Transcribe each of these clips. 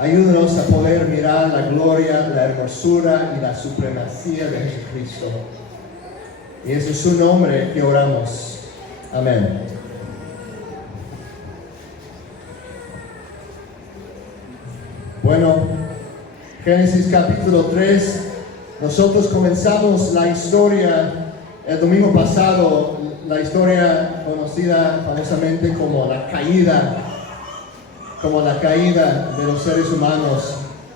Ayúdanos a poder mirar la gloria, la hermosura y la supremacía de Jesucristo. Y es en su nombre que oramos. Amén. Bueno, Génesis capítulo 3. Nosotros comenzamos la historia el domingo pasado, la historia conocida famosamente como la caída de los seres humanos.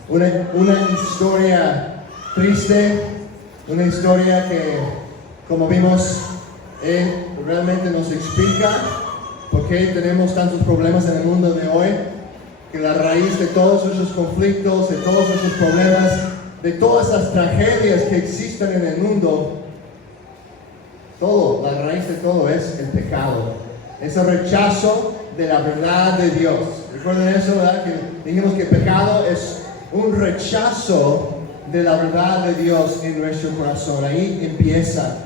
Una historia triste, una historia que, como vimos, realmente nos explica por qué tenemos tantos problemas en el mundo de hoy, que la raíz de todos esos conflictos, de todos esos problemas, de todas las tragedias que existen en el mundo, la raíz de todo es el pecado, es el rechazo de la verdad de Dios. Recuerden eso, ¿verdad? Que dijimos que el pecado es un rechazo de la verdad de Dios en nuestro corazón. Ahí empieza.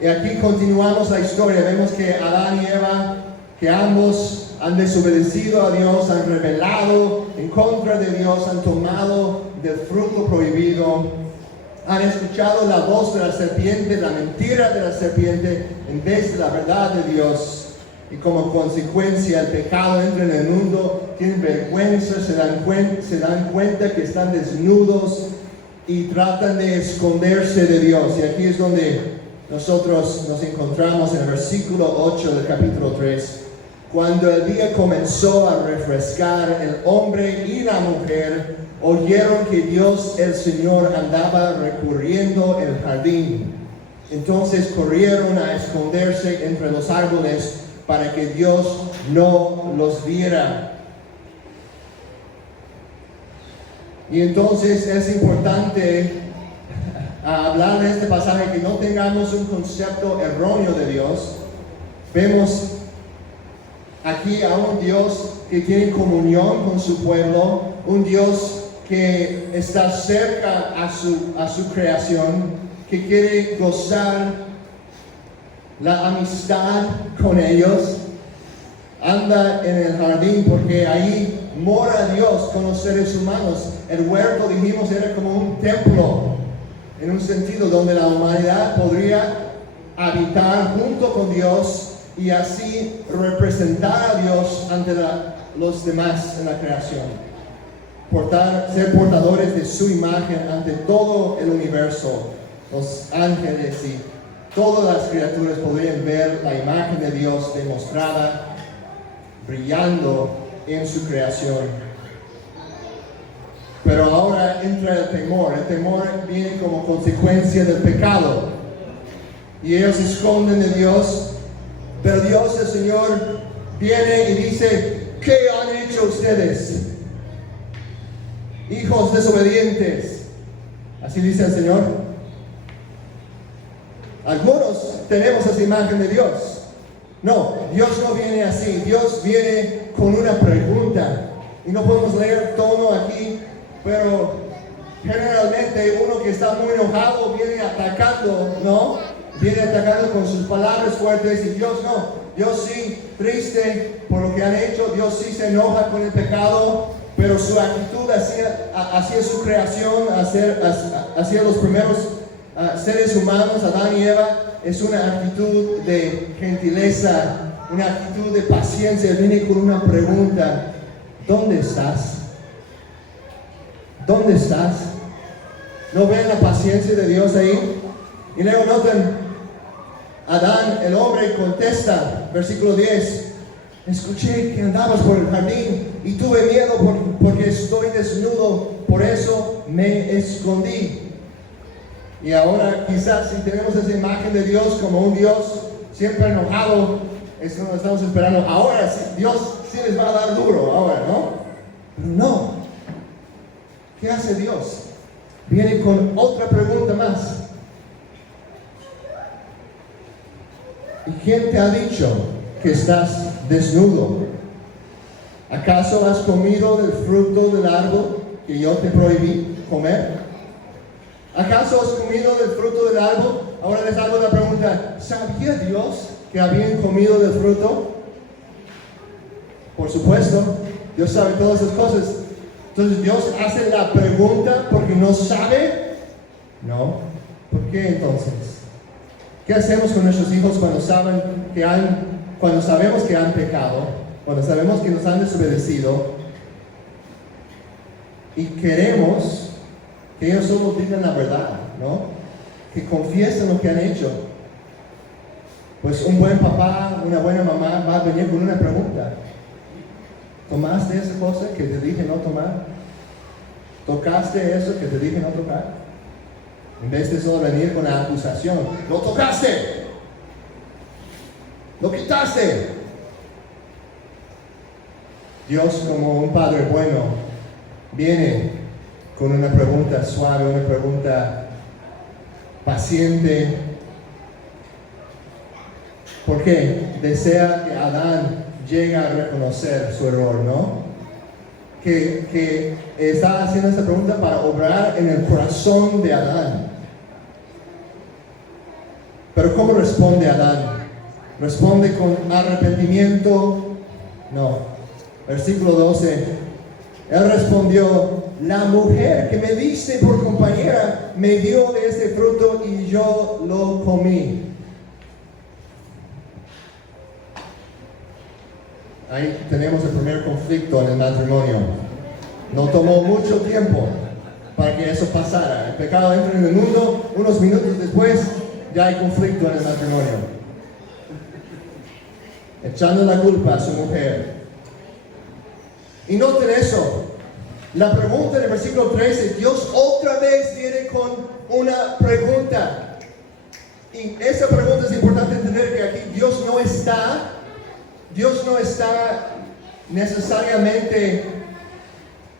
Y aquí continuamos la historia. Vemos que Adán y Eva, que ambos han desobedecido a Dios, han rebelado en contra de Dios, han tomado del fruto prohibido, han escuchado la voz de la serpiente, la mentira de la serpiente, en vez de la verdad de Dios. Y como consecuencia el pecado entra en el mundo, tienen vergüenza, se dan cuenta que están desnudos y tratan de esconderse de Dios. Y aquí es donde nosotros nos encontramos en el versículo 8 del capítulo 3. Cuando el día comenzó a refrescar, el hombre y la mujer oyeron que Dios el Señor andaba recorriendo el jardín. Entonces corrieron a esconderse entre los árboles para que Dios no los viera. Y entonces es importante hablar de este pasaje, que no tengamos un concepto erróneo de Dios. Vemos aquí a un Dios que tiene comunión con su pueblo, un Dios que está cerca a su creación, que quiere gozar la amistad con ellos. Anda en el jardín porque ahí mora Dios con los seres humanos. El huerto, dijimos, era como un templo, en un sentido donde la humanidad podría habitar junto con Dios y así representar a Dios ante los demás en la creación. Ser portadores de su imagen ante todo el universo. Los ángeles y todas las criaturas podrían ver la imagen de Dios demostrada, brillando en su creación. Pero ahora entra el temor. El temor viene como consecuencia del pecado. Y ellos se esconden de Dios. Pero Dios, el Señor, viene y dice: ¿qué han hecho ustedes, hijos desobedientes? Así dice el Señor. Algunos tenemos esa imagen de Dios. No, Dios no viene así. Dios viene con una pregunta. Y no podemos leer todo aquí, pero generalmente uno que está muy enojado viene atacando, ¿no? Viene atacando con sus palabras fuertes, y Dios no. Dios sí, triste por lo que han hecho. Dios sí se enoja con el pecado, pero su actitud hacia su creación, hacia los primeros seres humanos, Adán y Eva, es una actitud de gentileza, una actitud de paciencia. Viene con una pregunta: ¿dónde estás? ¿Dónde estás? ¿No ven la paciencia de Dios ahí? Y luego noten, Adán, el hombre, contesta, versículo 10: escuché que andabas por el jardín y tuve miedo porque estoy desnudo, por eso me escondí. Y ahora quizás si tenemos esa imagen de Dios como un Dios siempre enojado, eso lo estamos esperando. Ahora sí, Dios sí les va a dar duro ahora, ¿no? Pero no. ¿Qué hace Dios? Viene con otra pregunta más. ¿Y quién te ha dicho que estás desnudo? ¿Acaso has comido del fruto del árbol que yo te prohibí comer? ¿Acaso has comido del fruto del árbol? Ahora les hago la pregunta: ¿sabía Dios que habían comido del fruto? Por supuesto, Dios sabe todas esas cosas. Entonces Dios hace la pregunta porque no sabe. No. ¿Por qué entonces? ¿Qué hacemos con nuestros hijos cuando sabemos que han pecado, cuando sabemos que nos han desobedecido y queremos que ellos solo digan la verdad, ¿no? Que confiesen lo que han hecho? Pues un buen papá, una buena mamá va a venir con una pregunta. ¿Tomaste esa cosa que te dije no tomar? ¿Tocaste eso que te dije no tocar? En vez de solo venir con la acusación. ¡Lo tocaste! ¡Lo quitaste! Dios, como un padre bueno, viene con una pregunta suave, una pregunta paciente. ¿Por qué? Desea que Adán llegue a reconocer su error, ¿no? Que está haciendo esta pregunta para obrar en el corazón de Adán. Pero ¿cómo responde Adán? ¿Responde con arrepentimiento? No. Versículo 12. Él respondió: la mujer que me diste por compañera me dio de este fruto y yo lo comí. Ahí tenemos el primer conflicto en el matrimonio. No tomó mucho tiempo para que eso pasara. El pecado entra en el mundo, unos minutos después ya hay conflicto en el matrimonio. Echando la culpa a su mujer. Y noten eso. La pregunta en el versículo 13, Dios otra vez viene con una pregunta. Y esa pregunta es importante entender que aquí Dios no está necesariamente,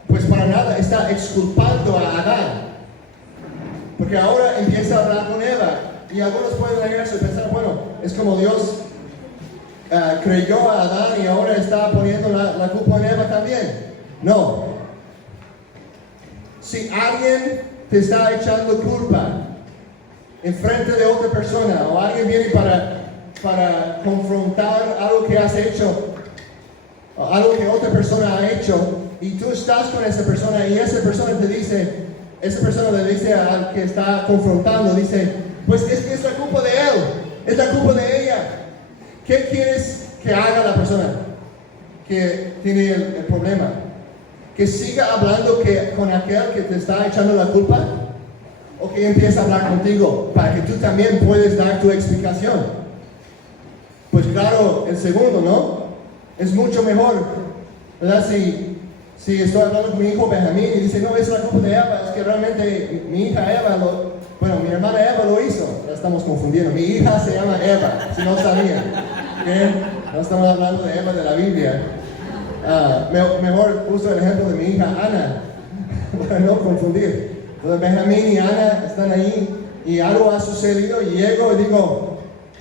pues para nada, está exculpando a Adán. Porque ahora empieza a hablar con Eva. Y algunos pueden leer eso y pensar, bueno, es como Dios creyó a Adán y ahora está poniendo la culpa en Eva también. No. Si alguien te está echando culpa en frente de otra persona, o alguien viene para confrontar algo que has hecho, o algo que otra persona ha hecho, y tú estás con esa persona y esa persona le dice al que está confrontando, dice, pues es que es la culpa de él, es la culpa de ella. ¿Qué quieres que haga la persona que tiene el problema? ¿Que siga hablando con aquel que te está echando la culpa? ¿O que empiece a hablar contigo para que tú también puedas dar tu explicación? Pues claro, el segundo, ¿no? Es mucho mejor, ¿verdad? Si estoy hablando con mi hijo Benjamín y dice, no, es la culpa de Eva, es que realmente mi hija Eva, mi hermana Eva lo hizo. La estamos confundiendo. Mi hija se llama Eva, si no sabían. ¿Okay? No estamos hablando de Eva de la Biblia. Mejor uso el ejemplo de mi hija Ana, para no confundir. Entonces Benjamín y Ana están ahí y algo ha sucedido y llego y digo,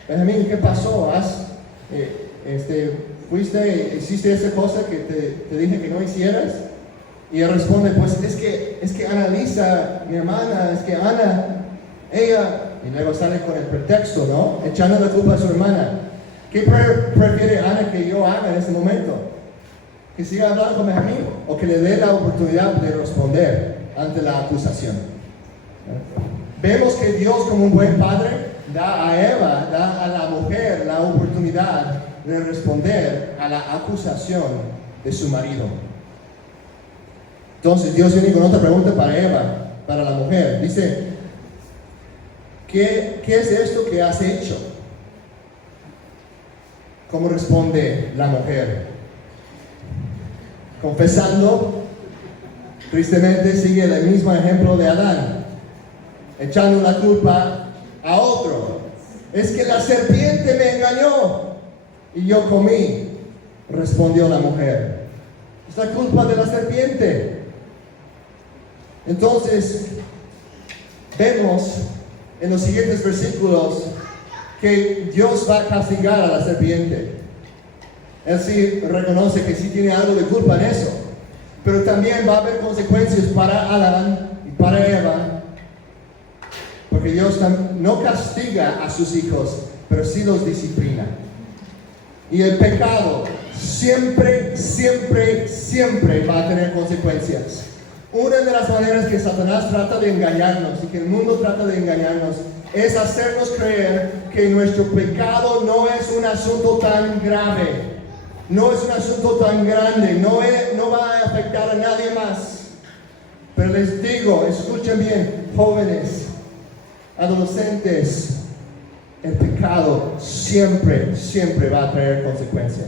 Benjamín, ¿qué pasó? ¿Hiciste esa cosa que te dije que no hicieras? Y él responde, pues es que Annalisa, mi hermana, es que Ana, ella, y luego sale con el pretexto, ¿no? Echando la culpa a su hermana. ¿Qué prefiere Ana que yo haga en este momento? ¿Que siga hablando con Benjamín o que le dé la oportunidad de responder ante la acusación? Vemos que Dios, como un buen padre, da a la mujer la oportunidad de responder a la acusación de su marido. Entonces Dios viene con otra pregunta para Eva, para la mujer. Dice, ¿qué es esto que has hecho? ¿Cómo responde la mujer? Confesando, tristemente sigue el mismo ejemplo de Adán, echando la culpa a otro. Es que la serpiente me engañó y yo comí, respondió la mujer. Es la culpa de la serpiente. Entonces, vemos en los siguientes versículos que Dios va a castigar a la serpiente. Él sí reconoce que sí tiene algo de culpa en eso, pero también va a haber consecuencias para Adán y para Eva, porque Dios no castiga a sus hijos, pero sí los disciplina. Y el pecado siempre, siempre, siempre va a tener consecuencias. Una de las maneras que Satanás trata de engañarnos y que el mundo trata de engañarnos es hacernos creer que nuestro pecado no es un asunto tan grave, no es un asunto tan grande, no va a afectar a nadie más. Pero les digo, escuchen bien, jóvenes, adolescentes, el pecado siempre, siempre va a traer consecuencias.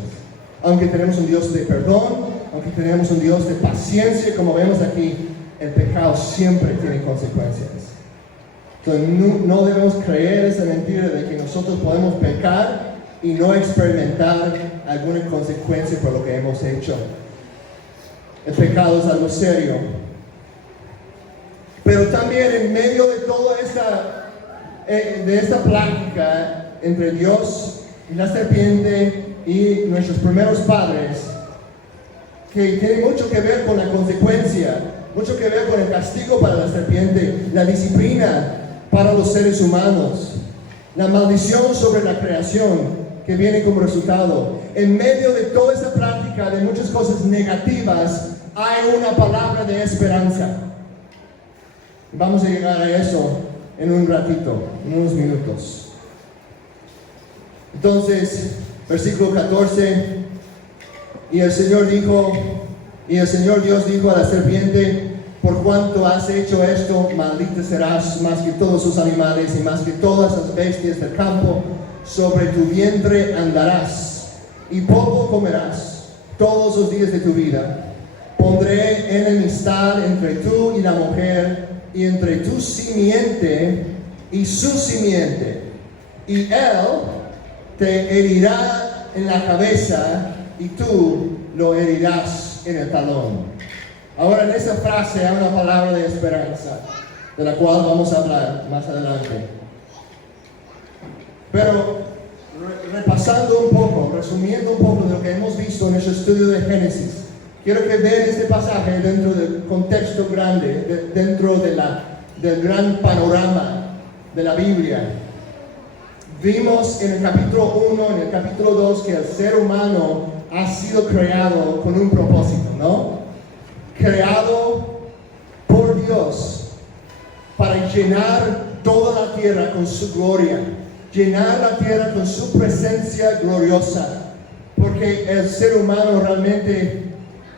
Aunque tenemos un Dios de perdón, aunque tenemos un Dios de paciencia, como vemos aquí, el pecado siempre tiene consecuencias. Entonces no debemos creer esa mentira de que nosotros podemos pecar y no experimentar alguna consecuencia por lo que hemos hecho. El pecado es algo serio. Pero también en medio de toda esta plática entre Dios y la serpiente y nuestros primeros padres, que tiene mucho que ver con la consecuencia, mucho que ver con el castigo para la serpiente, la disciplina para los seres humanos, la maldición sobre la creación que viene como resultado. En medio de toda esa práctica de muchas cosas negativas, hay una palabra de esperanza. Vamos a llegar a eso en un ratito, en unos minutos. Entonces, versículo 14, y el Señor Dios dijo a la serpiente: por cuanto has hecho esto, maldita serás más que todos sus animales y más que todas las bestias del campo. Sobre tu vientre andarás y polvo comerás todos los días de tu vida. Pondré enemistad entre tú y la mujer, y entre tu simiente y su simiente, y él te herirá en la cabeza y tú lo herirás en el talón. Ahora, en esa frase hay una palabra de esperanza, de la cual vamos a hablar más adelante. Pero repasando un poco, resumiendo un poco de lo que hemos visto en nuestro estudio de Génesis, quiero que vean este pasaje dentro del contexto grande, dentro del gran panorama de la Biblia. Vimos en el capítulo 1, en el capítulo 2, que el ser humano ha sido creado con un propósito, ¿no? Creado por Dios para llenar toda la tierra con su gloria, llenar la tierra con su presencia gloriosa, porque el ser humano realmente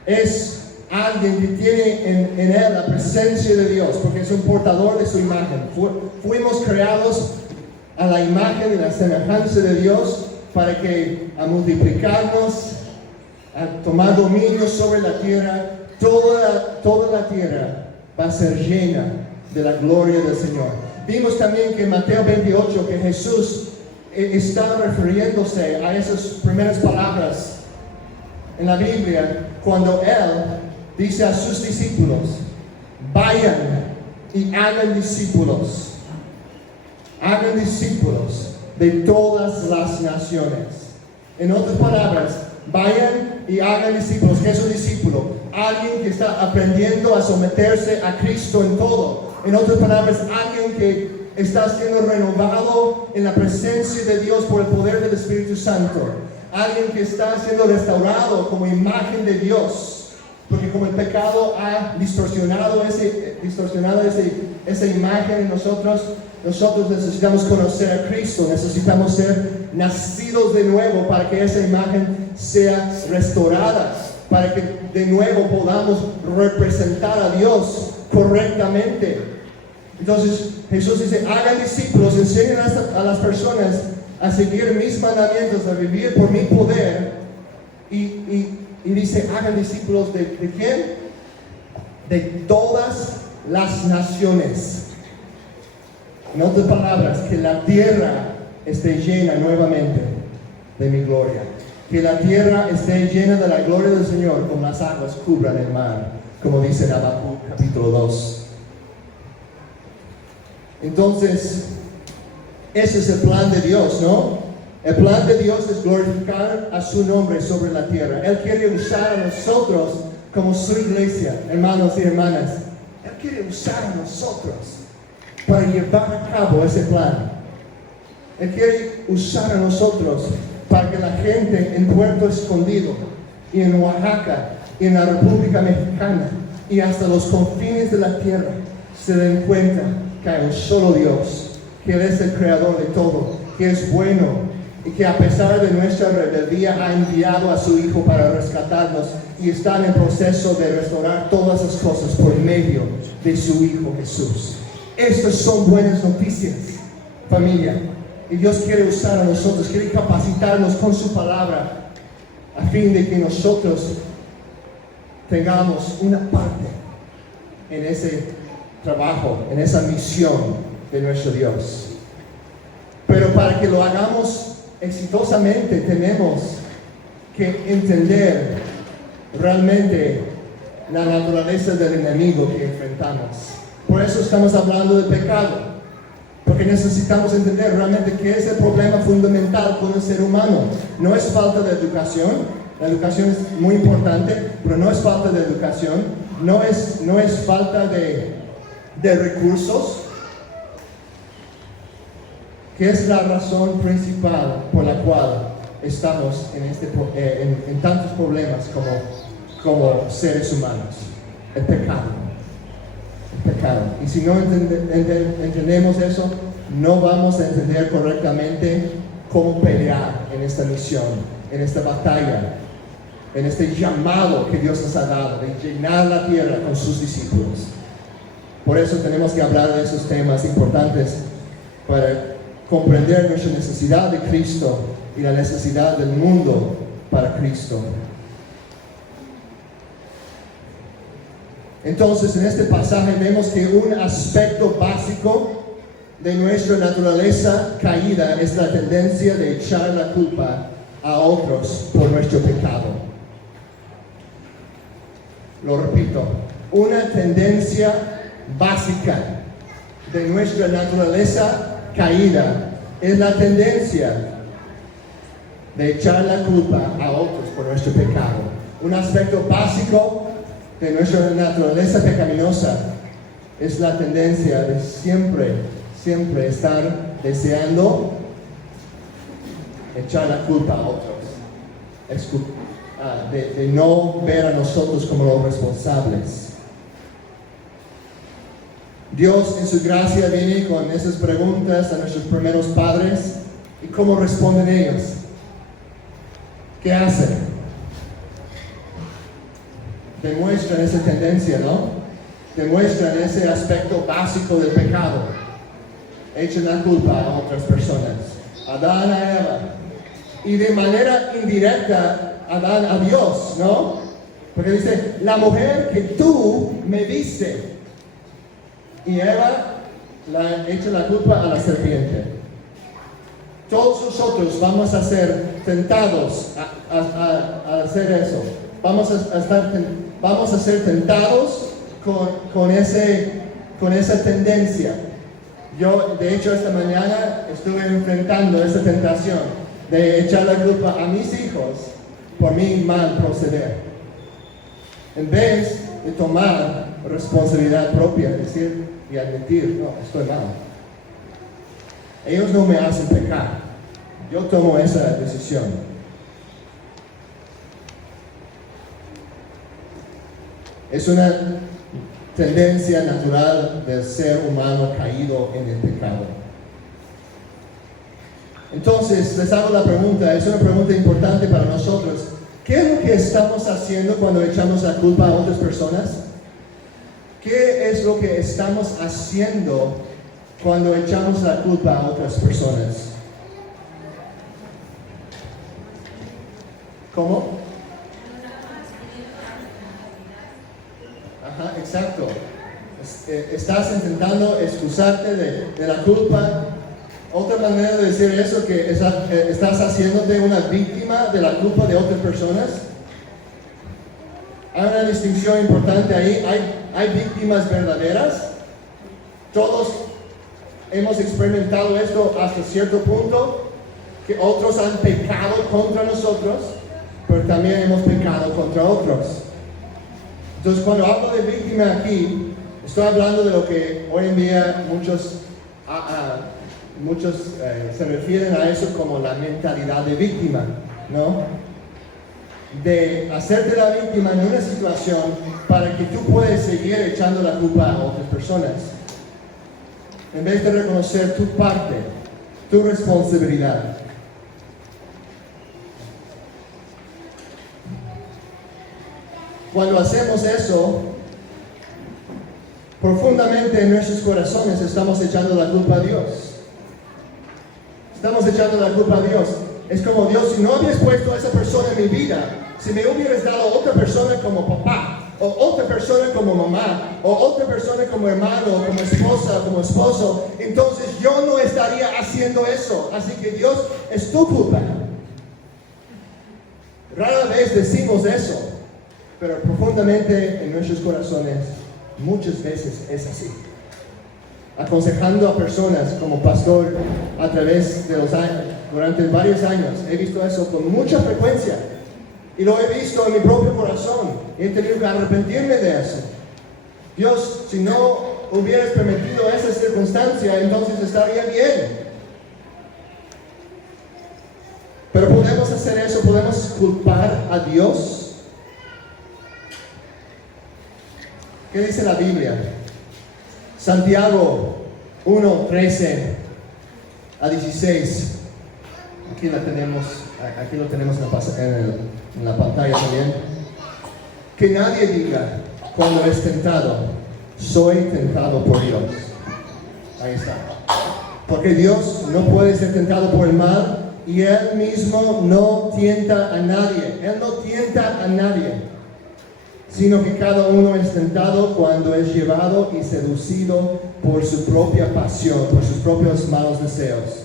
es alguien que tiene en él la presencia de Dios, porque es un portador de su imagen. Fuimos creados a la imagen y la semejanza de Dios para que a multiplicarnos, a tomar dominio sobre la tierra. Toda la tierra va a ser llena de la gloria del Señor. Vimos también que en Mateo 28 que Jesús está refiriéndose a esas primeras palabras en la Biblia, cuando Él dice a sus discípulos: vayan y hagan discípulos de todas las naciones. En otras palabras, vayan y hagan discípulos. ¿Qué es un discípulo? Alguien que está aprendiendo a someterse a Cristo en todo. En otras palabras, alguien que está siendo renovado en la presencia de Dios por el poder del Espíritu Santo. Alguien que está siendo restaurado como imagen de Dios, porque como el pecado ha distorsionado esa imagen en nosotros necesitamos conocer a Cristo, necesitamos ser nacidos de nuevo para que esa imagen sea restaurada, para que de nuevo podamos representar a Dios correctamente. Entonces Jesús dice: hagan discípulos, enseñen a las personas a seguir mis mandamientos, a vivir por mi poder. Y dice: hagan discípulos ¿de quién? De todas las naciones. En otras palabras, que la tierra esté llena nuevamente de mi gloria. Que la tierra esté llena de la gloria del Señor, como las aguas cubran el mar, como dice en Habacuc capítulo 2. Entonces, ese es el plan de Dios, ¿no? El plan de Dios es glorificar a su nombre sobre la tierra. Él quiere usar a nosotros como su iglesia, hermanos y hermanas. Él quiere usar a nosotros para llevar a cabo ese plan. Él quiere usar a nosotros para que la gente en Puerto Escondido y en Oaxaca y en la República Mexicana y hasta los confines de la tierra se den cuenta que hay un solo Dios, que Él es el creador de todo, que es bueno y que a pesar de nuestra rebeldía ha enviado a su Hijo para rescatarnos y está en el proceso de restaurar todas las cosas por medio de su Hijo Jesús. Estas son buenas noticias, familia. Y Dios quiere usar a nosotros, quiere capacitarnos con su palabra a fin de que nosotros tengamos una parte en ese trabajo, en esa misión de nuestro Dios. Pero para que lo hagamos exitosamente tenemos que entender realmente la naturaleza del enemigo que enfrentamos. Por eso estamos hablando de pecado, porque necesitamos entender realmente qué es el problema fundamental con el ser humano. No es falta de educación, la educación es muy importante, pero no es falta de educación, no es falta de recursos. ¿Qué es la razón principal por la cual estamos en tantos problemas como seres humanos? El pecado. El pecado. Y si no entendemos eso, no vamos a entender correctamente cómo pelear en esta misión, en esta batalla, en este llamado que Dios nos ha dado de llenar la tierra con sus discípulos. Por eso tenemos que hablar de esos temas importantes para comprender nuestra necesidad de Cristo y la necesidad del mundo para Cristo. Entonces, en este pasaje vemos que un aspecto básico de nuestra naturaleza caída es la tendencia de echar la culpa a otros por nuestro pecado. Lo repito, una tendencia básica de nuestra naturaleza caída es la tendencia de echar la culpa a otros por nuestro pecado. Un aspecto básico de nuestra naturaleza pecaminosa es la tendencia de siempre estar deseando echar la culpa a otros, de no ver a nosotros como los responsables. Dios en su gracia viene con esas preguntas a nuestros primeros padres. ¿Y cómo responden ellos? ¿Qué hacen? Demuestran esa tendencia, ¿no? Demuestran ese aspecto básico del pecado. Echan la culpa a otras personas. Adán a Eva. Y de manera indirecta, Adán a Dios, ¿no? Porque dice, la mujer que tú me diste. Y Eva echa la culpa a la serpiente. Todos nosotros vamos a ser tentados a hacer eso. Vamos a ser tentados con esa tendencia. Yo, de hecho, esta mañana estuve enfrentando esa tentación de echar la culpa a mis hijos por mi mal proceder. En vez de tomar responsabilidad propia, decir y admitir, no, estoy mal. Ellos no me hacen pecar. Yo tomo esa decisión. Es una tendencia natural del ser humano caído en el pecado. Entonces, les hago la pregunta, es una pregunta importante para nosotros. ¿Qué es lo que estamos haciendo cuando echamos la culpa a otras personas? ¿Qué es lo que estamos haciendo cuando echamos la culpa a otras personas? ¿Cómo? Ajá, exacto. Estás intentando excusarte de la culpa. Otra manera de decir eso que estás haciéndote una víctima de la culpa de otras personas. Hay una distinción importante ahí. Hay víctimas verdaderas. Todos hemos experimentado esto hasta cierto punto, que otros han pecado contra nosotros, pero también hemos pecado contra otros. Entonces, cuando hablo de víctima aquí, estoy hablando de lo que hoy en día muchos muchos se refieren a eso como la mentalidad de víctima, ¿no? De hacerte la víctima en una situación para que tú puedas seguir echando la culpa a otras personas, en vez de reconocer tu parte, tu responsabilidad. Cuando hacemos eso, profundamente en nuestros corazones estamos echando la culpa a Dios. Estamos echando la culpa a Dios. Es como, Dios, si no hubieras puesto a esa persona en mi vida, si me hubieras dado a otra persona como papá, o otra persona como mamá, o otra persona como hermano, como esposa, como esposo, entonces yo no estaría haciendo eso. Así que Dios, es tu culpa. Rara vez decimos eso, pero profundamente en nuestros corazones muchas veces es así. Aconsejando a personas como pastor a través de los años, durante varios años, he visto eso con mucha frecuencia. Y lo he visto en mi propio corazón. Y he tenido que arrepentirme de eso. Dios, si no hubieras permitido esa circunstancia, entonces estaría bien. Pero podemos hacer eso, podemos culpar a Dios. ¿Qué dice la Biblia? Santiago 1, 13 a 16. Aquí lo tenemos en la pantalla también. Que nadie diga cuando es tentado, soy tentado por Dios. Ahí está. Porque Dios no puede ser tentado por el mal y Él mismo no tienta a nadie. Él no tienta a nadie. Sino que cada uno es tentado cuando es llevado y seducido por su propia pasión, por sus propios malos deseos.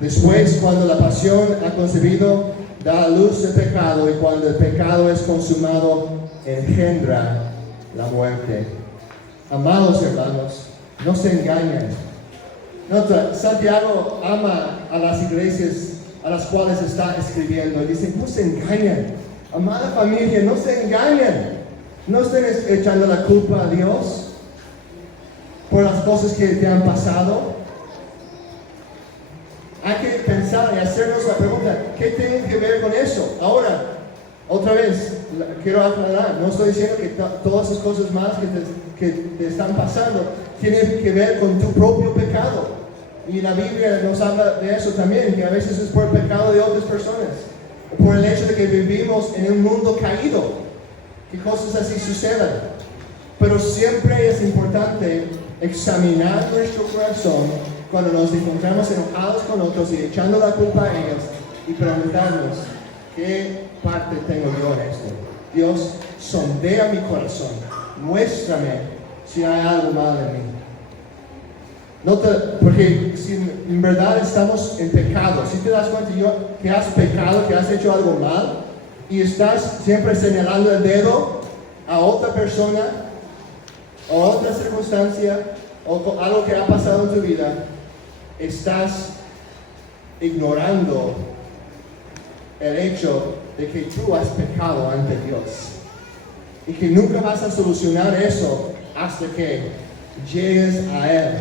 Después, cuando la pasión ha concebido, da a luz el pecado, y cuando el pecado es consumado, engendra la muerte. Amados hermanos, no se engañen. Nota, Santiago ama a las iglesias a las cuales está escribiendo. Y dice, no se engañen. Amada familia, no se engañen. No estén echando la culpa a Dios por las cosas que te han pasado. Hay que pensar y hacernos la pregunta, ¿qué tiene que ver con eso? Ahora, otra vez, quiero aclarar, no estoy diciendo que todas esas cosas malas que te están pasando tienen que ver con tu propio pecado. Y la Biblia nos habla de eso también, que a veces es por el pecado de otras personas. Por el hecho de que vivimos en un mundo caído, que cosas así sucedan. Pero siempre es importante examinar nuestro corazón cuando nos encontramos enojados con otros y echando la culpa a ellos y preguntarnos, ¿qué parte tengo yo en esto? Dios, sondea mi corazón, muéstrame si hay algo mal en mí. Porque si en verdad estamos en pecado, si te das cuenta que has pecado, que has hecho algo mal, y estás siempre señalando el dedo a otra persona, o a otra circunstancia, o algo que ha pasado en tu vida, estás ignorando el hecho de que tú has pecado ante Dios. Y que nunca vas a solucionar eso hasta que llegues a Él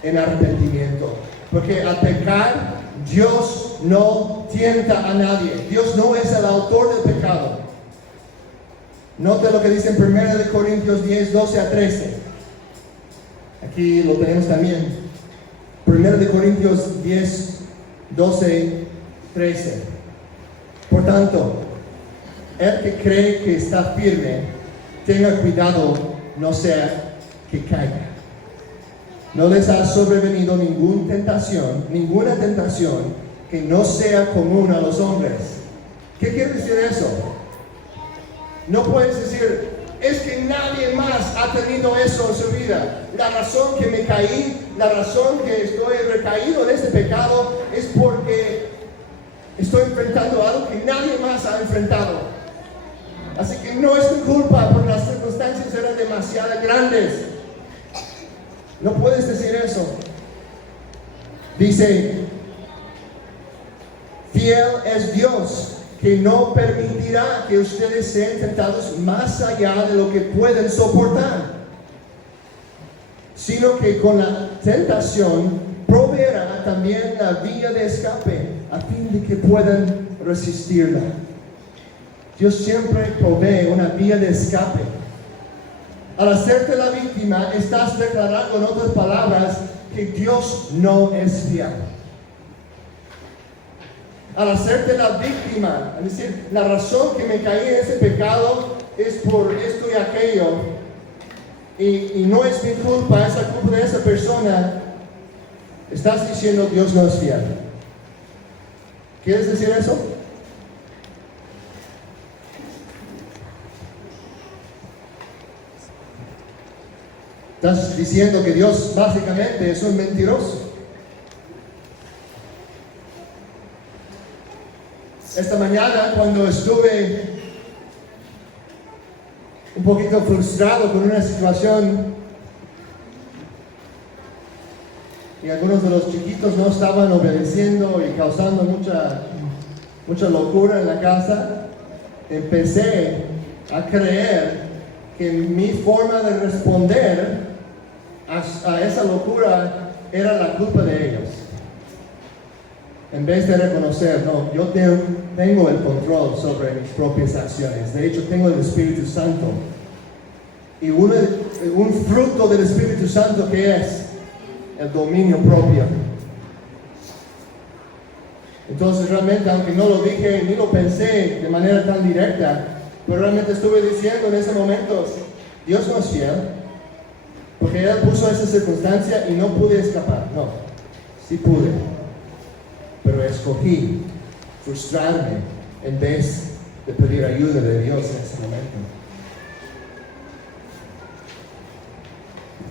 en arrepentimiento. Porque al pecar, Dios no tienta a nadie. Dios no es el autor del pecado. Note lo que dice en 1 Corintios 10, 12 a 13. Aquí lo tenemos también. 1 Corintios 10, 12, 13. Por tanto, el que cree que está firme, tenga cuidado, no sea que caiga. No les ha sobrevenido ninguna tentación que no sea común a los hombres. ¿Qué quiere decir eso? No puedes decir, es que nadie más ha tenido eso en su vida. La razón que me caí, la razón que estoy recaído en este pecado es porque estoy enfrentando algo que nadie más ha enfrentado. Así que no es tu culpa porque las circunstancias eran demasiado grandes. No puedes decir eso. Dice, fiel es Dios, que no permitirá que ustedes sean tentados más allá de lo que pueden soportar, sino que con la tentación proveerá también la vía de escape a fin de que puedan resistirla. Dios siempre provee una vía de escape. Al hacerte la víctima, estás declarando en otras palabras que Dios no es fiel. Al hacerte la víctima, es decir, la razón que me caí en ese pecado es por esto y aquello, y no es mi culpa, es la culpa de esa persona, estás diciendo Dios no es fiel. ¿Quieres decir eso? Estás diciendo que Dios básicamente es un mentiroso. Esta mañana, cuando estuve un poquito frustrado con una situación y algunos de los chiquitos no estaban obedeciendo y causando mucha locura en la casa, empecé a creer que mi forma de responder a esa locura era la culpa de ellos. En vez de reconocer, no, yo tengo el control sobre mis propias acciones. De hecho, tengo el Espíritu Santo. Y un fruto del Espíritu Santo, que es el dominio propio. Entonces, realmente, aunque no lo dije ni lo pensé de manera tan directa, pero realmente estuve diciendo en ese momento, Dios no es fiel, porque Él puso esa circunstancia y no pude escapar. No, sí pude. Pero escogí frustrarme en vez de pedir ayuda de Dios en ese momento.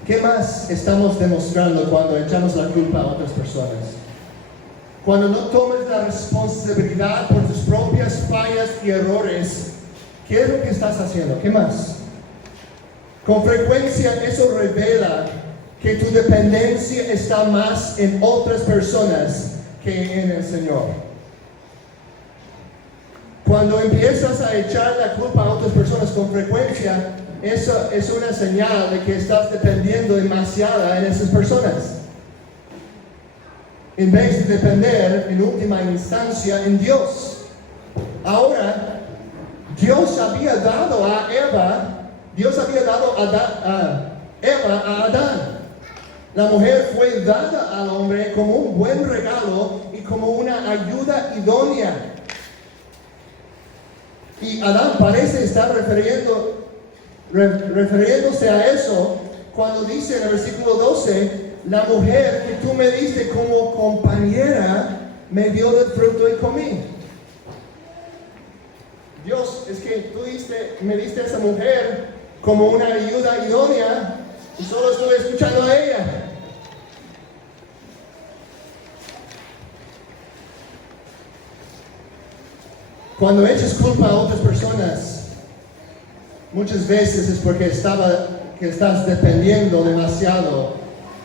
¿Qué más estamos demostrando cuando echamos la culpa a otras personas? Cuando no tomes la responsabilidad por tus propias fallas y errores, ¿qué es lo que estás haciendo? ¿Qué más? Con frecuencia eso revela que tu dependencia está más en otras personas que en el Señor. Cuando empiezas a echar la culpa a otras personas con frecuencia, eso es una señal de que estás dependiendo demasiado en esas personas, en vez de depender en última instancia en Dios. Ahora, Dios había dado a Eva a Adán. La mujer fue dada al hombre como un buen regalo y como una ayuda idónea. Y Adán parece estar refiriéndose a eso cuando dice en el versículo 12, la mujer que tú me diste como compañera me dio del fruto y comí. Dios, es que tú me diste a esa mujer como una ayuda idónea y solo estoy escuchando a ella. Cuando echas culpa a otras personas, muchas veces es porque estás dependiendo demasiado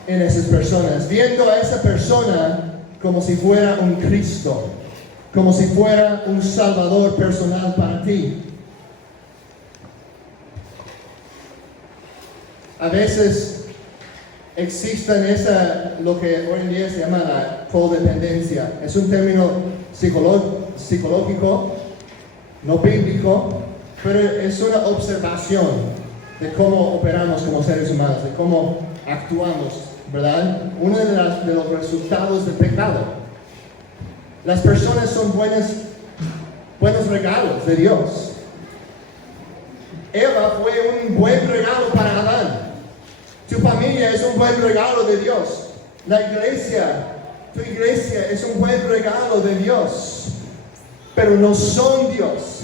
en esas personas, viendo a esa persona como si fuera un Cristo, como si fuera un Salvador personal para ti. A veces existe lo que hoy en día se llama la codependencia. Es un término psicológico, no bíblico, pero es una observación de cómo operamos como seres humanos, de cómo actuamos, ¿verdad? Uno de los resultados del pecado. Las personas son buenos regalos de Dios. Eva fue un buen regalo para Adán. Tu familia es un buen regalo de Dios. Tu iglesia es un buen regalo de Dios. Pero no son Dios.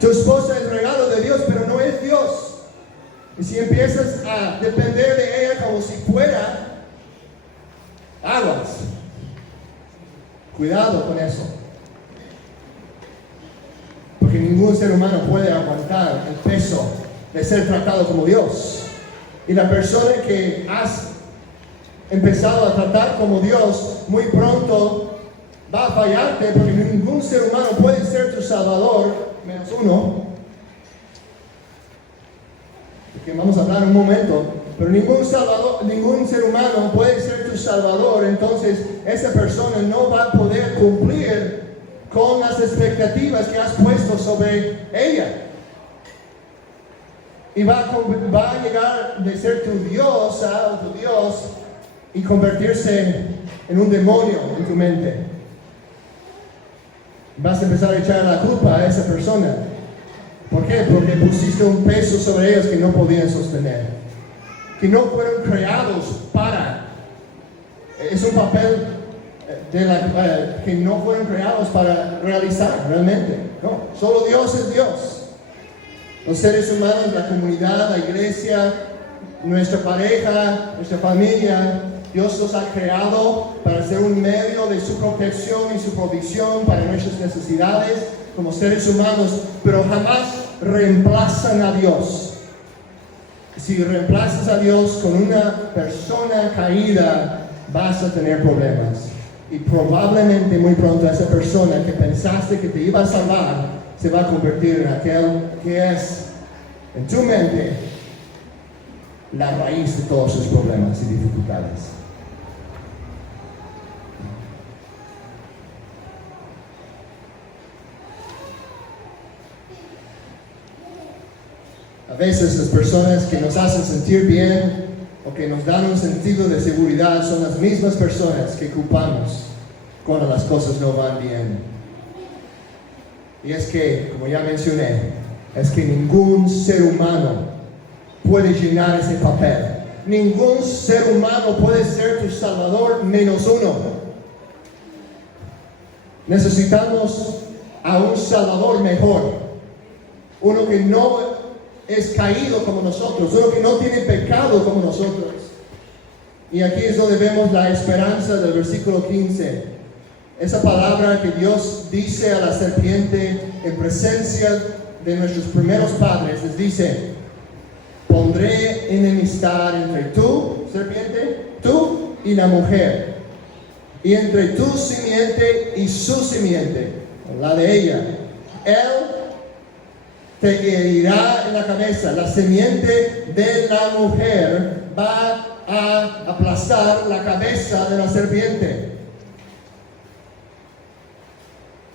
Tu esposa es regalo de Dios, pero no es Dios. Y si empiezas a depender de ella como si fuera, aguas. Cuidado con eso. Porque ningún ser humano puede aguantar el peso de ser tratado como Dios. Y la persona que has empezado a tratar como Dios, muy pronto va a fallarte, porque ningún ser humano puede ser tu Salvador, menos uno. Porque vamos a hablar un momento, Pero ningún ser humano puede ser tu salvador, entonces esa persona no va a poder cumplir con las expectativas que has puesto sobre ella. Y va a llegar de ser tu Dios a tu Dios y convertirse en un demonio en tu mente. Vas a empezar a echar la culpa a esa persona. ¿Por qué? Porque pusiste un peso sobre ellos que no podían sostener. Que no fueron creados para. Es un papel que no fueron creados para realizar realmente. No, solo Dios es Dios. Los seres humanos, la comunidad, la iglesia, nuestra pareja, nuestra familia, Dios los ha creado para ser un medio de su protección y su provisión para nuestras necesidades como seres humanos, pero jamás reemplazan a Dios. Si reemplazas a Dios con una persona caída, vas a tener problemas. Y probablemente muy pronto esa persona que pensaste que te iba a salvar se va a convertir en aquel que es, en tu mente, la raíz de todos sus problemas y dificultades. A veces las personas que nos hacen sentir bien o que nos dan un sentido de seguridad son las mismas personas que culpamos cuando las cosas no van bien. Y es que, como ya mencioné, es que ningún ser humano puede llenar ese papel. Ningún ser humano puede ser tu salvador menos uno. Necesitamos a un salvador mejor. Uno que no es caído como nosotros, uno que no tiene pecado como nosotros. Y aquí es donde vemos la esperanza del versículo 15. Esa palabra que Dios dice a la serpiente en presencia de nuestros primeros padres, les dice: pondré enemistad entre tú, serpiente, tú y la mujer, y entre tu simiente y su simiente, la de ella. Él te herirá en la cabeza. La simiente de la mujer va a aplastar la cabeza de la serpiente.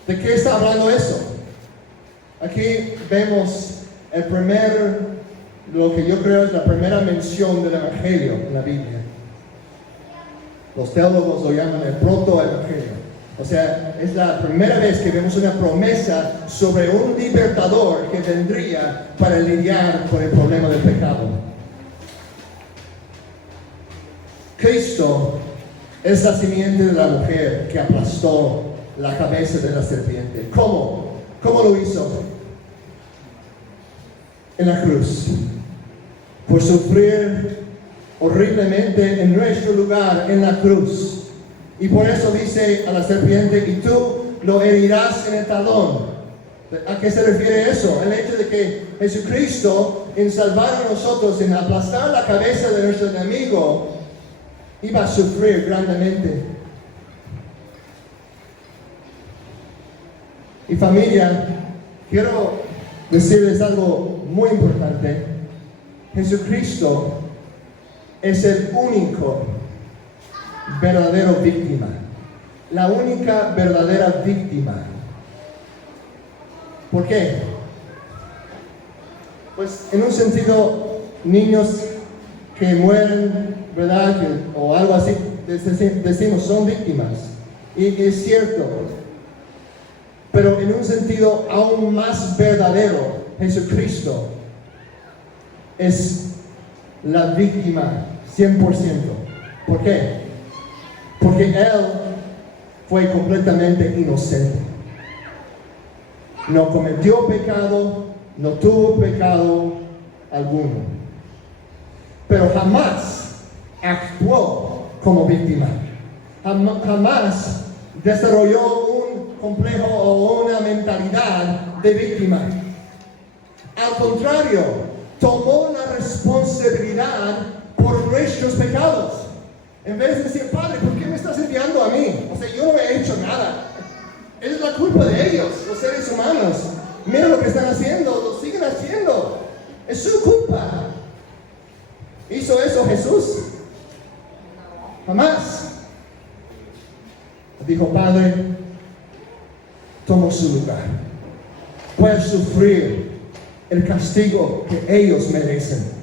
¿De qué está hablando eso? Aquí vemos lo que yo creo es la primera mención del Evangelio en la Biblia. Los teólogos lo llaman el protoevangelio. O sea, es la primera vez que vemos una promesa sobre un libertador que vendría para lidiar con el problema del pecado. Cristo es la simiente de la mujer que aplastó la cabeza de la serpiente. ¿Cómo? ¿Cómo lo hizo? En la cruz. Por sufrir horriblemente en nuestro lugar en la cruz. Y por eso dice a la serpiente: y tú lo herirás en el talón. ¿A qué se refiere eso? El hecho de que Jesucristo, en salvar a nosotros, en aplastar la cabeza de nuestro enemigo, iba a sufrir grandemente. Y familia, quiero decirles algo muy importante. Jesucristo es el único verdadero víctima, la única verdadera víctima. ¿Por qué? Pues en un sentido, niños que mueren, ¿verdad? O algo así, decimos son víctimas. Y es cierto. Pero en un sentido aún más verdadero, Jesucristo es la víctima 100%. ¿Por qué? Porque Él fue completamente inocente. No cometió pecado, no tuvo pecado alguno. Pero jamás actuó como víctima. Jamás desarrolló un complejo o una mentalidad de víctima. Al contrario, tomó la responsabilidad por nuestros pecados. En vez de decir: Padre, ¿por qué me estás enviando a mí? O sea, yo no he hecho nada. Es la culpa de ellos, los seres humanos. Mira lo que están haciendo, lo siguen haciendo. Es su culpa. ¿Hizo eso Jesús? Jamás. Dijo, Padre, tomo su lugar. Voy a sufrir el castigo que ellos merecen.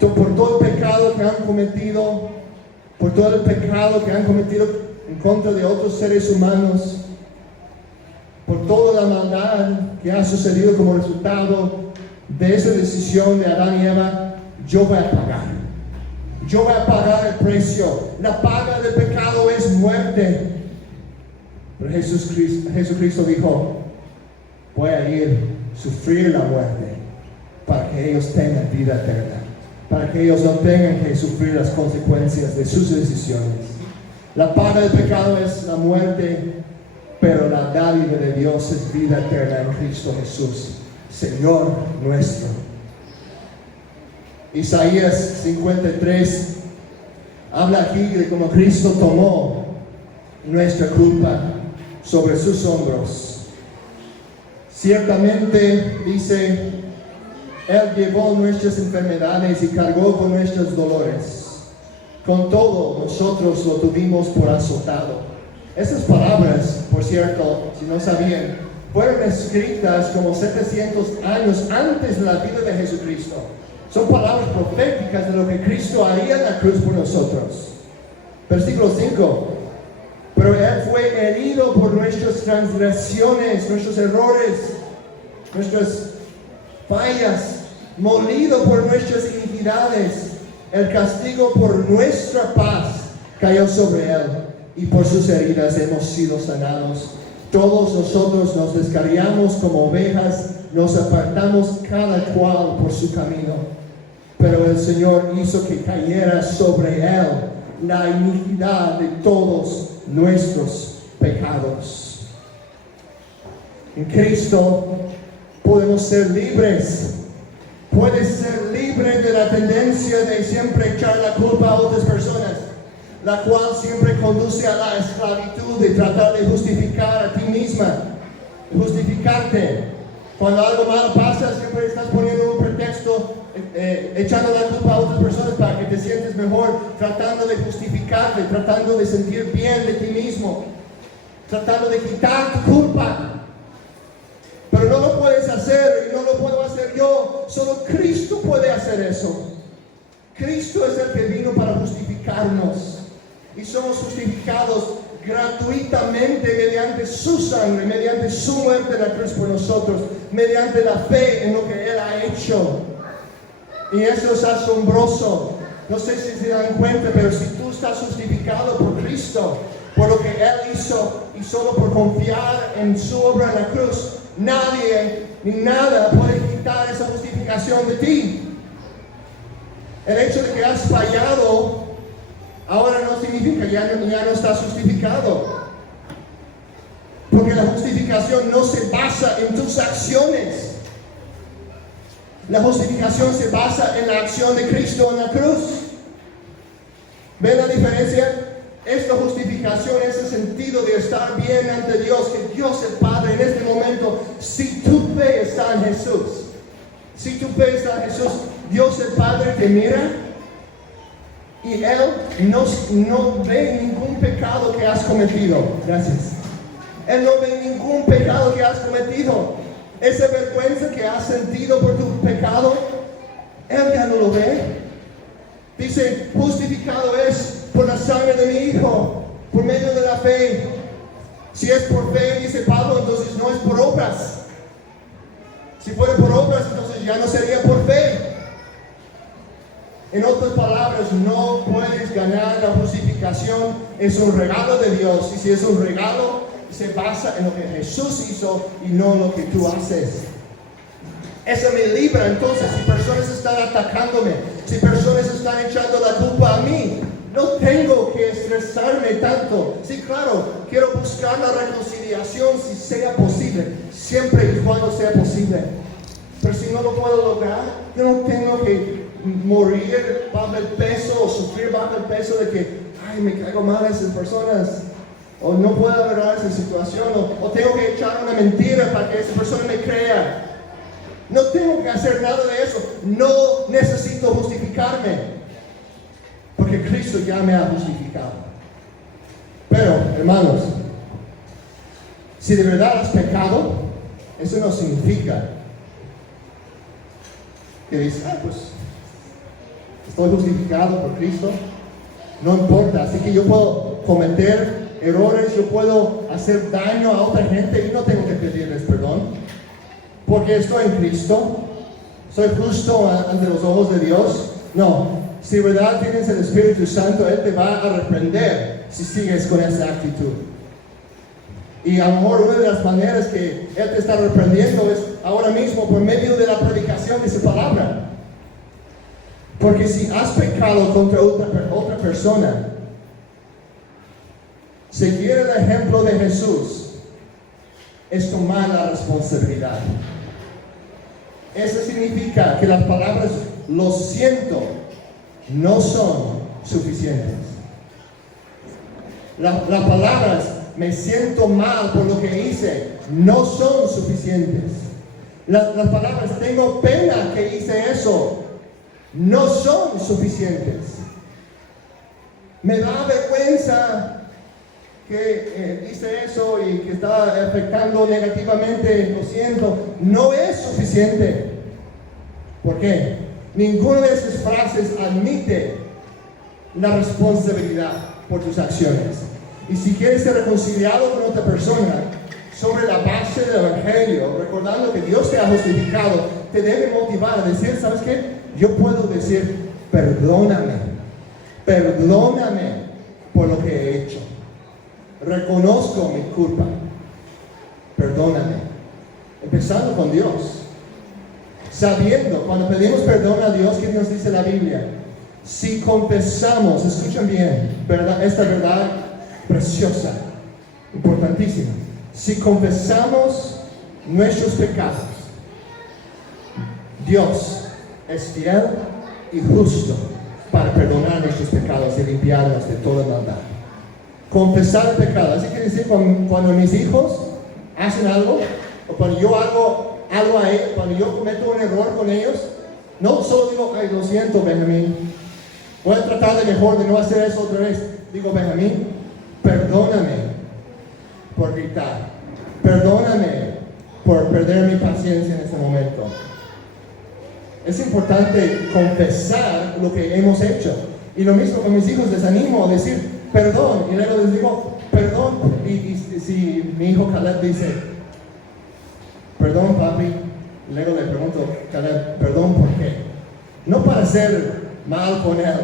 Por todo el pecado que han cometido, por todo el pecado que han cometido en contra de otros seres humanos, por toda la maldad que ha sucedido como resultado de esa decisión de Adán y Eva, yo voy a pagar. Yo voy a pagar el precio. La paga del pecado es muerte. Pero Jesucristo dijo, voy a ir a sufrir la muerte para que ellos tengan vida eterna, para que ellos no tengan que sufrir las consecuencias de sus decisiones. La paga del pecado es la muerte, pero la dádiva de Dios es vida eterna en Cristo Jesús, Señor nuestro. Isaías 53 habla aquí de cómo Cristo tomó nuestra culpa sobre sus hombros. Ciertamente, dice, Él llevó nuestras enfermedades y cargó con nuestros dolores. Con todo, nosotros lo tuvimos por azotado. Esas palabras, por cierto, si no sabían, fueron escritas como 700 años antes de la vida de Jesucristo. Son palabras proféticas de lo que Cristo haría en la cruz por nosotros. Versículo 5. Pero Él fue herido por nuestras transgresiones, nuestros errores, nuestras fallas, molido por nuestras iniquidades. El castigo por nuestra paz cayó sobre Él, y por sus heridas hemos sido sanados. Todos nosotros nos descarriamos como ovejas, nos apartamos cada cual por su camino. Pero el Señor hizo que cayera sobre Él la iniquidad de todos nuestros pecados. En Cristo podemos ser libres. Puedes ser libre de la tendencia de siempre echar la culpa a otras personas, la cual siempre conduce a la esclavitud de tratar de justificar a ti misma, justificarte. Cuando algo malo pasa, siempre estás poniendo un pretexto, echando la culpa a otras personas para que te sientes mejor, tratando de justificarte, tratando de sentir bien de ti mismo, tratando de quitar tu culpa. Pero no lo puedes hacer y no lo puedo hacer yo. Solo Cristo puede hacer eso. Cristo es el que vino para justificarnos. Y somos justificados gratuitamente mediante su sangre, mediante su muerte en la cruz por nosotros, mediante la fe en lo que Él ha hecho. Y eso es asombroso. No sé si se dan cuenta, pero si tú estás justificado por Cristo, por lo que Él hizo, y solo por confiar en su obra en la cruz, nadie ni nada puede quitar esa justificación de ti. El hecho de que has fallado ahora no significa ya no estás justificado. Porque la justificación no se basa en tus acciones. La justificación se basa en la acción de Cristo en la cruz. ¿Ven la diferencia? Esta justificación es el sentido de estar bien ante Dios, que Dios el Padre en este momento, si tu fe está en Jesús, si tu fe está en Jesús, Dios el Padre te mira y Él no ve ningún pecado que has cometido. Gracias. Él no ve ningún pecado que has cometido. Esa vergüenza que has sentido por tu pecado, Él ya no lo ve. Dice, justificado es por la sangre de mi Hijo, por medio de la fe. Si es por fe, dice Pablo, entonces no es por obras. Si fuera por obras, entonces ya no sería por fe. En otras palabras, no puedes ganar la justificación. Es un regalo de Dios. Y si es un regalo, se basa en lo que Jesús hizo y no en lo que tú haces. Eso me libra. Entonces, si personas están atacándome, si personas están echando la culpa a mí, no tengo que estresarme tanto. Sí, claro, quiero buscar la reconciliación si sea posible, siempre y cuando sea posible. Pero si no lo puedo lograr, yo no tengo que morir bajo el peso o sufrir bajo el peso de que, ay, me caigo mal a esas personas, o no puedo lograr esa situación, o tengo que echar una mentira para que esa persona me crea. No tengo que hacer nada de eso. No necesito justificarme, porque Cristo ya me ha justificado. Pero, hermanos, si de verdad has pecado, eso no significa que dices, pues estoy justificado por Cristo. No importa, así que yo puedo cometer errores, yo puedo hacer daño a otra gente y no tengo que pedirles perdón, porque estoy en Cristo, soy justo ante los ojos de Dios. No, si de verdad tienes el Espíritu Santo, Él te va a reprender si sigues con esa actitud. Y a lo mejor una de las maneras que Él te está reprendiendo es ahora mismo por medio de la predicación de su palabra. Porque si has pecado contra otra persona, seguir el ejemplo de Jesús es tomar la responsabilidad. Eso significa que las palabras lo siento no son suficientes. Las palabras me siento mal por lo que hice no son suficientes. Las palabras tengo pena que hice eso no son suficientes. Me da vergüenza que hice eso y que está afectando negativamente, lo siento, no es suficiente. ¿Por qué? Ninguna de esas frases admite la responsabilidad por tus acciones. Y si quieres ser reconciliado con otra persona sobre la base del Evangelio, recordando que Dios te ha justificado, te debe motivar a decir, ¿sabes qué? Yo puedo decir, perdóname por lo que he hecho. Reconozco mi culpa. Perdóname. Empezando con Dios. Sabiendo, cuando pedimos perdón a Dios, ¿qué nos dice la Biblia? Si confesamos, escuchen bien, ¿verdad? Esta verdad preciosa, importantísima. Si confesamos nuestros pecados, Dios es fiel y justo para perdonar nuestros pecados y limpiarnos de toda maldad. Confesar el pecado. Así que decir, cuando mis hijos hacen algo, o cuando yo hago algo a ellos, cuando yo cometo un error con ellos, no solo digo, ay, lo siento, Benjamín, voy a tratar de mejor de no hacer eso otra vez. Digo, Benjamín, perdóname por gritar, perdóname por perder mi paciencia en este momento. Es importante confesar lo que hemos hecho. Y lo mismo con mis hijos, les animo a decir perdón. Y luego les digo perdón. Y si mi hijo Caleb dice perdón, papi, y luego le pregunto, Caleb, perdón, ¿por qué? No para ser mal con él,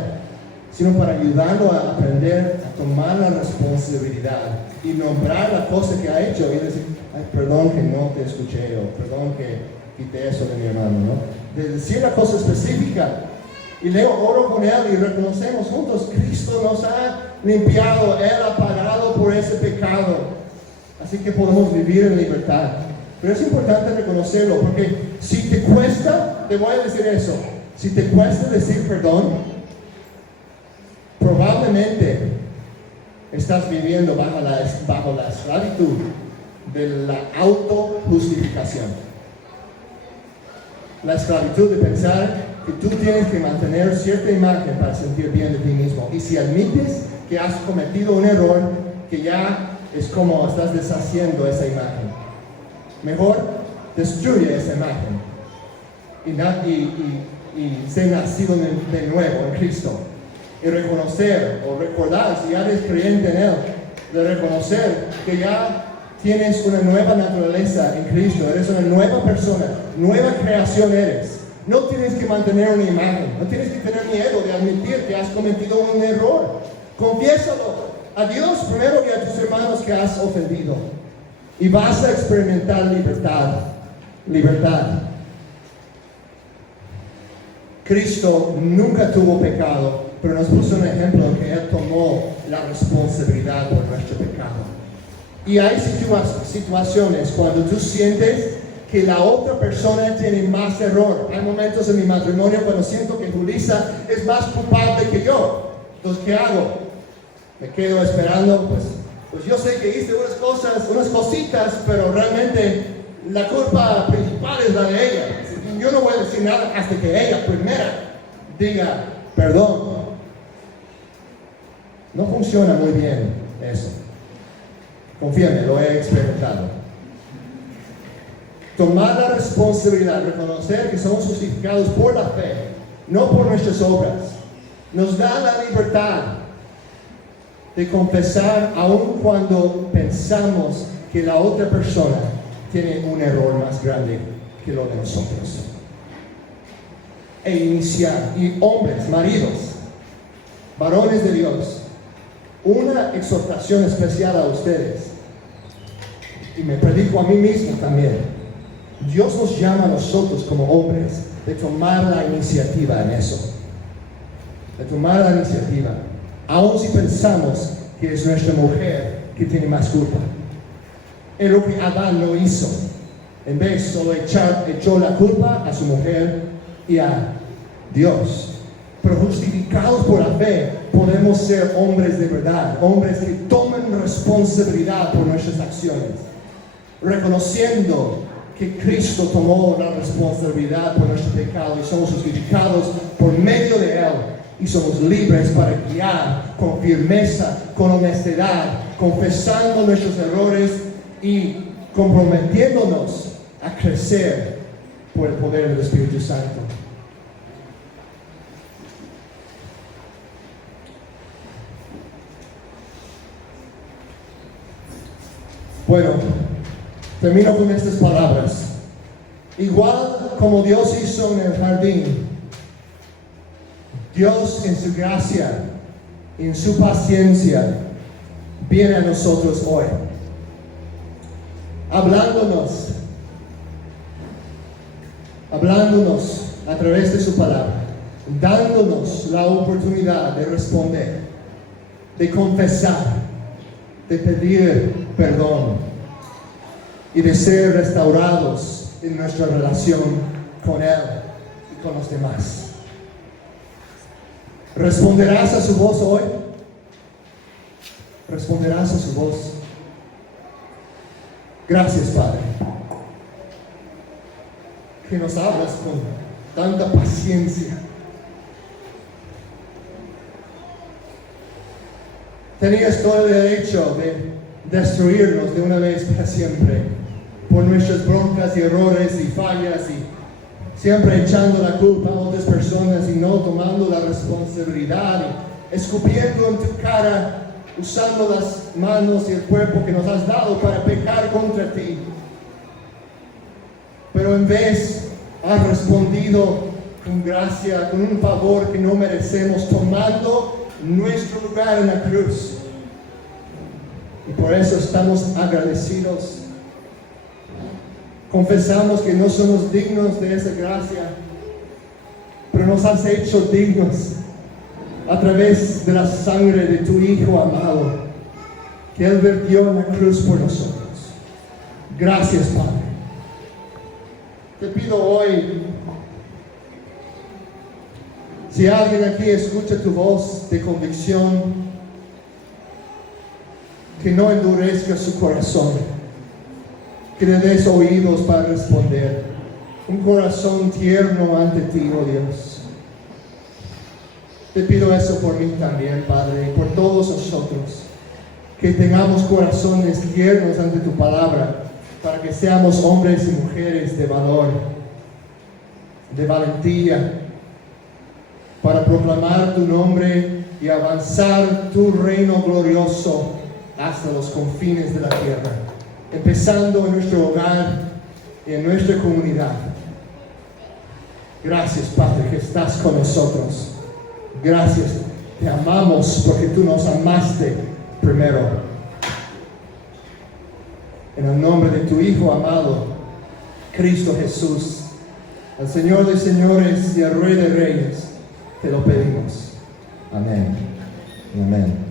sino para ayudarlo a aprender a tomar la responsabilidad y nombrar la cosa que ha hecho y decir, ay, perdón que no te escuché, o perdón que quité eso de mi hermano, ¿no? De decir la cosa específica. Y luego oro con él y reconocemos juntos, Cristo nos ha limpiado, Él ha pagado por ese pecado. Así que podemos vivir en libertad. Pero es importante reconocerlo, porque si te cuesta, te voy a decir eso, si te cuesta decir perdón, probablemente estás viviendo bajo la esclavitud de la autojustificación. La esclavitud de pensar que tú tienes que mantener cierta imagen para sentir bien de ti mismo. Y si admites que has cometido un error, que ya es como estás deshaciendo esa imagen. Mejor destruye esa imagen y ser nacido de nuevo en Cristo. Y reconocer o recordar, si ya eres creyente en Él, de reconocer que ya tienes una nueva naturaleza en Cristo, eres una nueva persona, nueva creación eres. No tienes que mantener una imagen, no tienes que tener miedo de admitir que has cometido un error. Confiésalo a Dios primero y a tus hermanos que has ofendido. Y vas a experimentar libertad. Cristo nunca tuvo pecado, pero nos puso un ejemplo en que Él tomó la responsabilidad por nuestro pecado. Y hay situaciones cuando tú sientes que la otra persona tiene más error. Hay momentos en mi matrimonio cuando siento que Julissa es más culpable que yo. Entonces, ¿qué hago? Me quedo esperando, pues yo sé que hice unas cositas, pero realmente la culpa principal es la de ella. yo no voy a decir nada hasta que ella primera diga perdón. No funciona muy bien eso. Confíame, lo he experimentado. Tomar la responsabilidad, reconocer que somos justificados por la fe, no por nuestras obras, nos da la libertad de confesar aun cuando pensamos que la otra persona tiene un error más grande que lo de nosotros. E iniciar, y hombres, maridos, varones de Dios, una exhortación especial a ustedes, y me predico a mí mismo también. Dios nos llama a nosotros como hombres de tomar la iniciativa en eso, de tomar la iniciativa, aun si pensamos que es nuestra mujer que tiene más culpa. Es lo que Adán no hizo. En vez solo echó la culpa a su mujer y a Dios. Pero justificados por la fe, podemos ser hombres de verdad, hombres que toman responsabilidad por nuestras acciones, reconociendo que Cristo tomó la responsabilidad por nuestro pecado y somos justificados por medio de Él y somos libres para guiar con firmeza, con honestidad, confesando nuestros errores y comprometiéndonos a crecer por el poder del Espíritu Santo. Bueno, termino con estas palabras. Igual como Dios hizo en el jardín, Dios en su gracia y en su paciencia viene a nosotros hoy, hablándonos a través de su palabra, dándonos la oportunidad de responder, de confesar, de pedir perdón y de ser restaurados en nuestra relación con Él y con los demás. ¿Responderás a su voz hoy? ¿Responderás a su voz? Gracias, Padre, que nos hablas con tanta paciencia. Tenías todo el derecho de destruirnos de una vez para siempre por nuestras broncas y errores y fallas y siempre echando la culpa a otras personas y no tomando la responsabilidad y escupiendo en tu cara, usando las manos y el cuerpo que nos has dado para pecar contra ti. Pero en vez has respondido con gracia, con un favor que no merecemos, tomando nuestro lugar en la cruz. Y por eso estamos agradecidos. Confesamos que no somos dignos de esa gracia, pero nos has hecho dignos a través de la sangre de tu Hijo amado, que Él vertió en la cruz por nosotros. Gracias, Padre. Te pido hoy, si alguien aquí escucha tu voz de convicción, que no endurezca su corazón, que le des oídos para responder, un corazón tierno ante ti, oh Dios. Te pido eso por mí también, Padre, y por todos nosotros, que tengamos corazones tiernos ante tu palabra, para que seamos hombres y mujeres de valor, de valentía, para proclamar tu nombre y avanzar tu reino glorioso hasta los confines de la tierra, empezando en nuestro hogar y en nuestra comunidad. Gracias, Padre, que estás con nosotros. Gracias, te amamos porque tú nos amaste primero. En el nombre de tu Hijo amado, Cristo Jesús, el Señor de señores y el Rey de reyes, te lo pedimos. Amén. Amén.